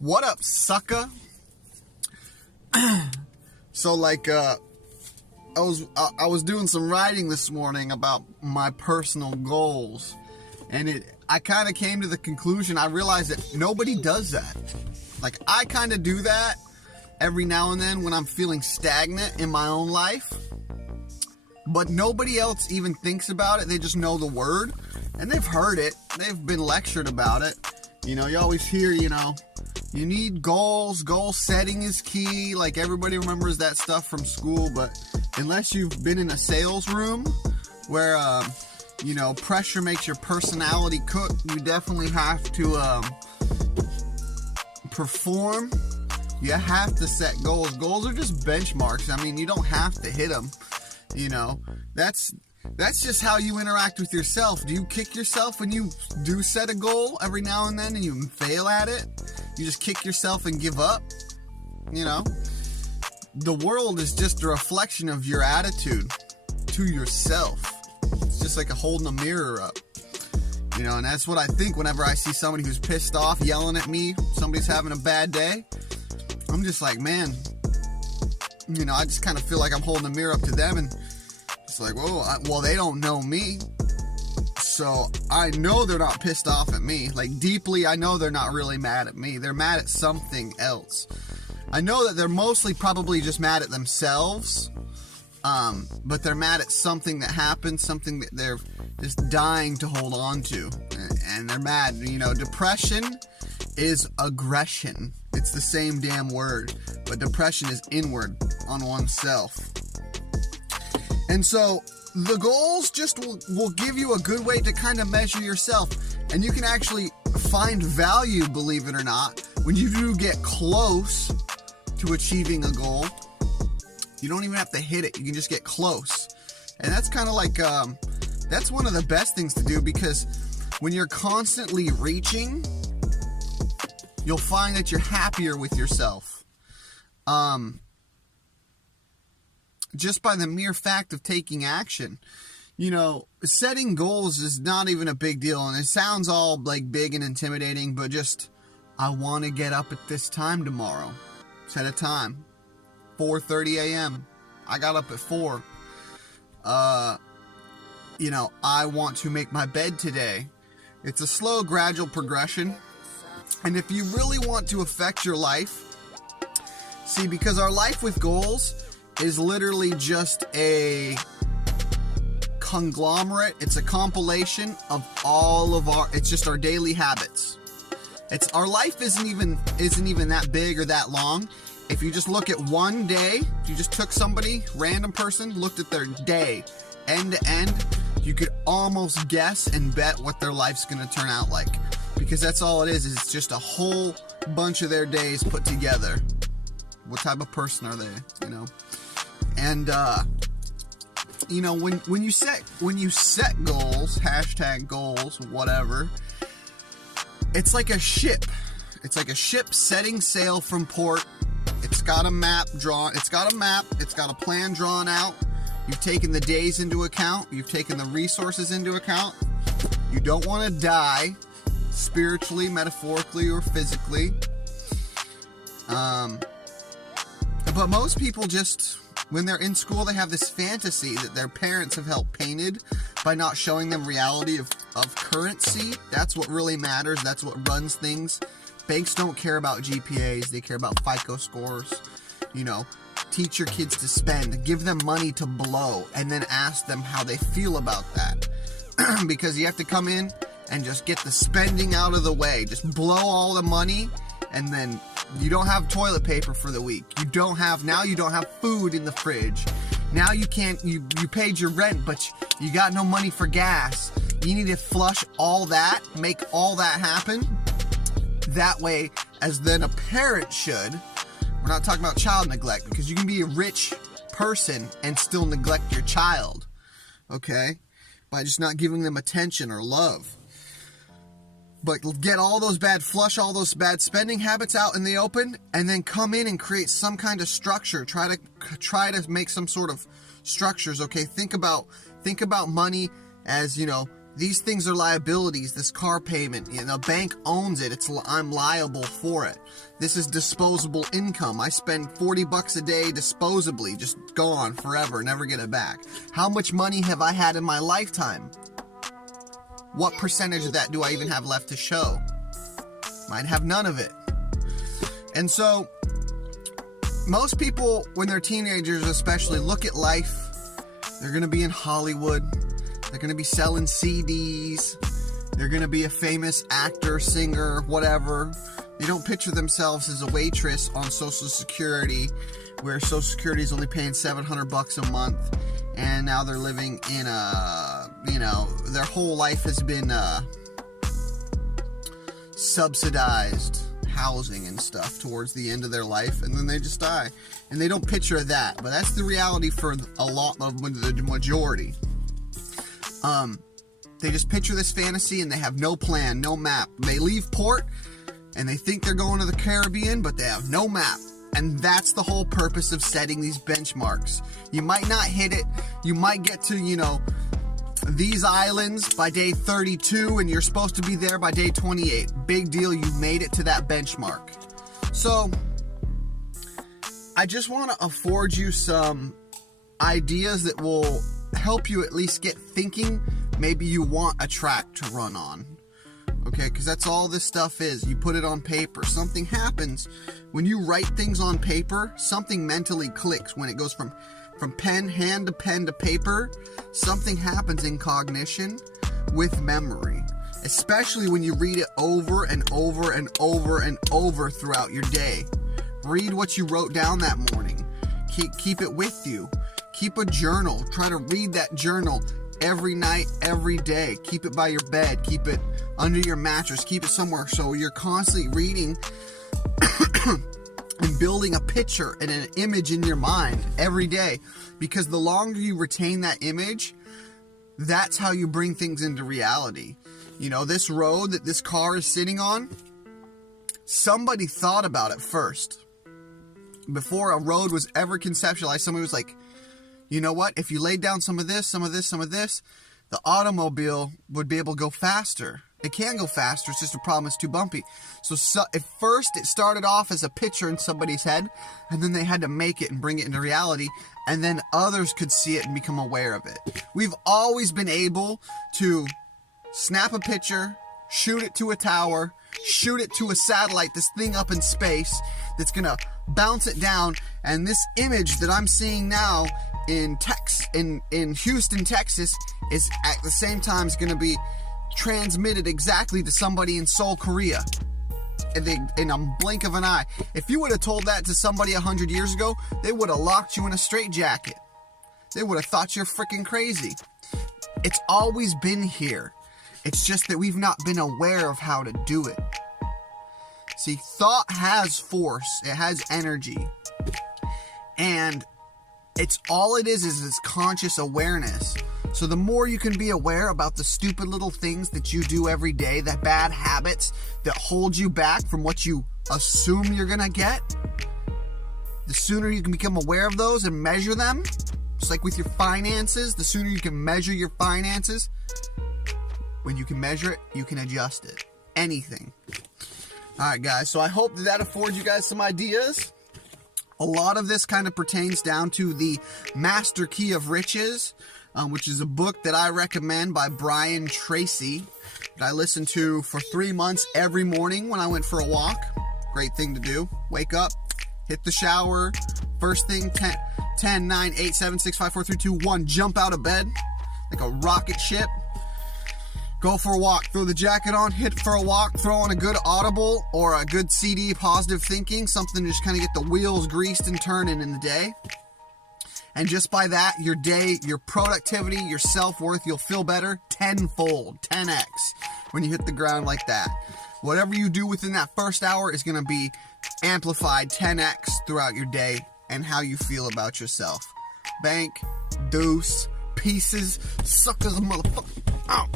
What up, sucker? So I was doing some writing this morning about my personal goals, and I kind of came to the conclusion, I realized that nobody does that. Like, I kind of do that every now and then when I'm feeling stagnant in my own life, but nobody else even thinks about it. They just know the word, and they've heard it. They've been lectured about it. You know, you always hear, you need goals. Goal setting is key. Like, everybody remembers that stuff from school, but unless you've been in a sales room where, pressure makes your personality cook, you definitely have to perform. You have to set goals. Goals are just benchmarks. I mean, you don't have to hit them. That's just how you interact with yourself. Do you kick yourself when you do set a goal every now and then and you fail at it? You just kick yourself and give up? The world is just a reflection of your attitude to yourself. It's just like holding a mirror up. And that's what I think whenever I see somebody who's pissed off, yelling at me, somebody's having a bad day. I'm just like, man, I just kind of feel like I'm holding a mirror up to them, and it's like, well, they don't know me, so I know they're not pissed off at me. Like, deeply, I know they're not really mad at me. They're mad at something else. I know that they're mostly probably just mad at themselves, but they're mad at something that happened, something that they're just dying to hold on to, and they're mad. Depression is aggression. It's the same damn word, but depression is inward on oneself. And so the goals just will give you a good way to kind of measure yourself, and you can actually find value, believe it or not, when you do get close to achieving a goal. You don't even have to hit it. You can just get close. And that's kind of like, that's one of the best things to do, because when you're constantly reaching, you'll find that you're happier with yourself. Just by the mere fact of taking action. Setting goals is not even a big deal, and it sounds all like big and intimidating, but just, I want to get up at this time tomorrow. Set a time. 4:30 a.m. I got up at 4. I want to make my bed today. It's a slow, gradual progression. And if you really want to affect your life, because our life with goals is literally just a conglomerate. It's a compilation of all of it's just our daily habits. Our life isn't even that big or that long. If you just look at one day, if you just took somebody, random person, looked at their day, end to end, you could almost guess and bet what their life's going to turn out like. Because that's all it is. It's just a whole bunch of their days put together. What type of person are they, And, when you set goals, hashtag goals, whatever, it's like a ship. It's like a ship setting sail from port. It's got a map, it's got a plan drawn out. You've taken the days into account. You've taken the resources into account. You don't want to die, spiritually, metaphorically, or physically. But most people just, when they're in school, they have this fantasy that their parents have helped painted by not showing them reality of currency. That's what really matters. That's what runs things. Banks don't care about GPAs. They care about FICO scores. Teach your kids to spend. Give them money to blow, and then ask them how they feel about that. Because you have to come in and just get the spending out of the way. Just blow all the money, and then you don't have toilet paper for the week. You don't have food in the fridge. Now you paid your rent, but you got no money for gas. You need to flush all that, make all that happen. That way, as then a parent should. We're not talking about child neglect, because you can be a rich person and still neglect your child. Okay? By just not giving them attention or love. But flush all those bad spending habits out in the open, and then come in and create some kind of structure. Try to make some sort of structures. Okay, think about money as, These things are liabilities. This car payment, the bank owns it. I'm liable for it. This is disposable income. I spend $40 a day disposably, just gone forever, never get it back. How much money have I had in my lifetime? What percentage of that do I even have left to show? Might have none of it. And so, most people, when they're teenagers especially, look at life. They're going to be in Hollywood. They're going to be selling CDs. They're going to be a famous actor, singer, whatever. They don't picture themselves as a waitress on Social Security, where Social Security is only paying $700 a month, and now they're living in their whole life has been subsidized housing and stuff towards the end of their life, and then they just die. And they don't picture that, but that's the reality for a lot of the majority. They just picture this fantasy and they have no plan, no map. They leave port and they think they're going to the Caribbean, but they have no map. And that's the whole purpose of setting these benchmarks. You might not hit it. You might get to, these islands by day 32 and you're supposed to be there by day 28. Big deal, you made it to that benchmark. So, I just want to afford you some ideas that will help you at least get thinking. Maybe you want a track to run on. Okay, because that's all this stuff is. You put it on paper. Something happens when you write things on paper. Something mentally clicks when it goes from hand to pen to paper. Something happens in cognition with memory, especially when you read it over and over and over and over throughout your day. Read what you wrote down that morning. Keep it with you. Keep a journal. Try to read that journal every night, every day. Keep it by your bed. Keep it under your mattress. Keep it somewhere so you're constantly reading and building a picture and an image in your mind every day. Because the longer you retain that image, that's how you bring things into reality. This road that this car is sitting on, somebody thought about it first. Before a road was ever conceptualized, somebody was like, you know what? If you laid down some of this, some of this, some of this, the automobile would be able to go faster. It can go faster. It's just a problem. It's too bumpy. So at first, it started off as a picture in somebody's head, and then they had to make it and bring it into reality, and then others could see it and become aware of it. We've always been able to snap a picture, shoot it to a tower, shoot it to a satellite, this thing up in space that's going to bounce it down, and this image that I'm seeing now in Houston, Texas, is at the same time is going to be transmitted exactly to somebody in Seoul, Korea, in a blink of an eye. If you would have told that to somebody 100 years ago, they would have locked you in a straitjacket. They would have thought you're freaking crazy. It's always been here. It's just that we've not been aware of how to do it. See, thought has force. It has energy. And all it is conscious awareness. So the more you can be aware about the stupid little things that you do every day, that bad habits that hold you back from what you assume you're going to get, the sooner you can become aware of those and measure them, just like with your finances, the sooner you can measure your finances. When you can measure it, you can adjust it. Anything. Alright guys, so I hope that affords you guys some ideas. A lot of this kind of pertains down to the Master Key of Riches, which is a book that I recommend by Brian Tracy, that I listened to for 3 months every morning when I went for a walk. Great thing to do. Wake up, hit the shower, first thing, 10, 9, 8, 7, 6, 5, 4, 3, 2, 1, jump out of bed like a rocket ship. Go for a walk, throw the jacket on, hit for a walk, throw on a good Audible or a good CD, Positive Thinking, something to just kind of get the wheels greased and turning in the day. And just by that, your day, your productivity, your self-worth, you'll feel better tenfold, 10x, when you hit the ground like that. Whatever you do within that first hour is going to be amplified 10x throughout your day and how you feel about yourself. Bank, deuce, pieces, suckers, motherfucker. Ow.